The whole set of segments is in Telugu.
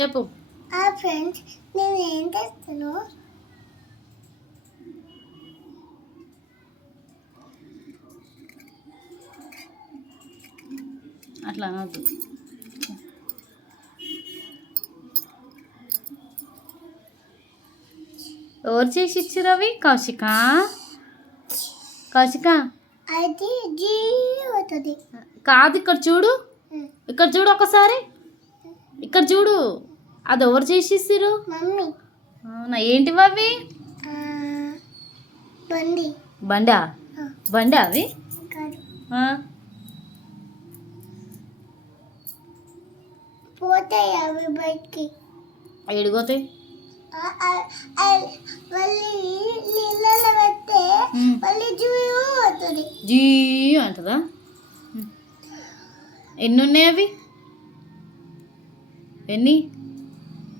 చెప్పు. ఫ్రెండ్స్ నేను ఏం చేస్తాను, అట్లా అనొద్దు. ఎవరు చేసి ఇచ్చిర్రు అవి? కౌశిక అది జీ అవుతుంది కాదు, ఇక్కడ చూడు, ఇక్కడ చూడు ఒకసారి, ఇక్కడ చూడు. అది ఎవరు చేసి ఇచ్చిర్రు? మమ్మీ. అవునా, ఏంటివి అవి? బండా అవి? పోతాయి అవి బయటికి. ఎడిపోతాయి? నీళ్ళలో పెడితే మళ్ళీ జీ అవుతుంది. జీ అంటదా? ఎన్ని ఉన్నాయి అవి? ఎన్ని?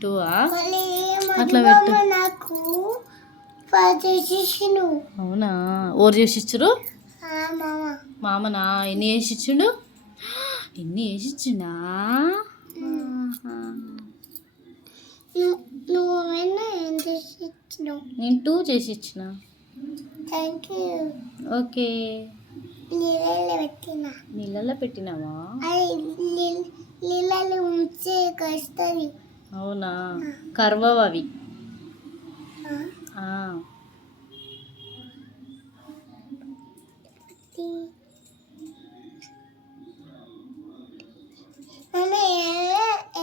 2 అట్లా పెట్టు. నాకు అవునా, ఓరు చేసి ఇచ్చురు? మామ. ఎన్ని వేసి ఇచ్చిండు? ఎన్ని వేసి ఇచ్చిండా? నేను 2 చేసి ఇచ్చిన. Thank you. ఓకే. నీళ్ళలో పెట్టినావా? నీళ్ళలో ఉంచే కస్తుంది. అవునా, కర్వవి అవి.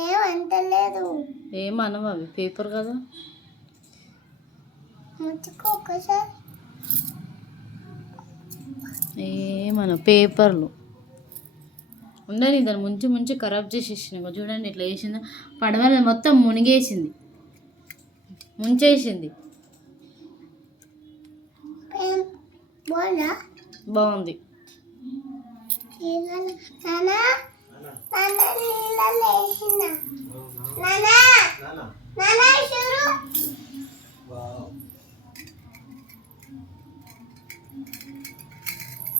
ఏమంటలేదు. ఏమనవు, అవి పేపర్ కదా. ఒకసారి ఏమనవు, పేపర్లు ఉండని. దాన్ని ముంచి ఖరాబ్ చేసేసిన. చూడండి ఇట్లా వేసిందో, పడవలు మొత్తం మునిగేసింది, ముంచేసింది. బాగుంది. నానా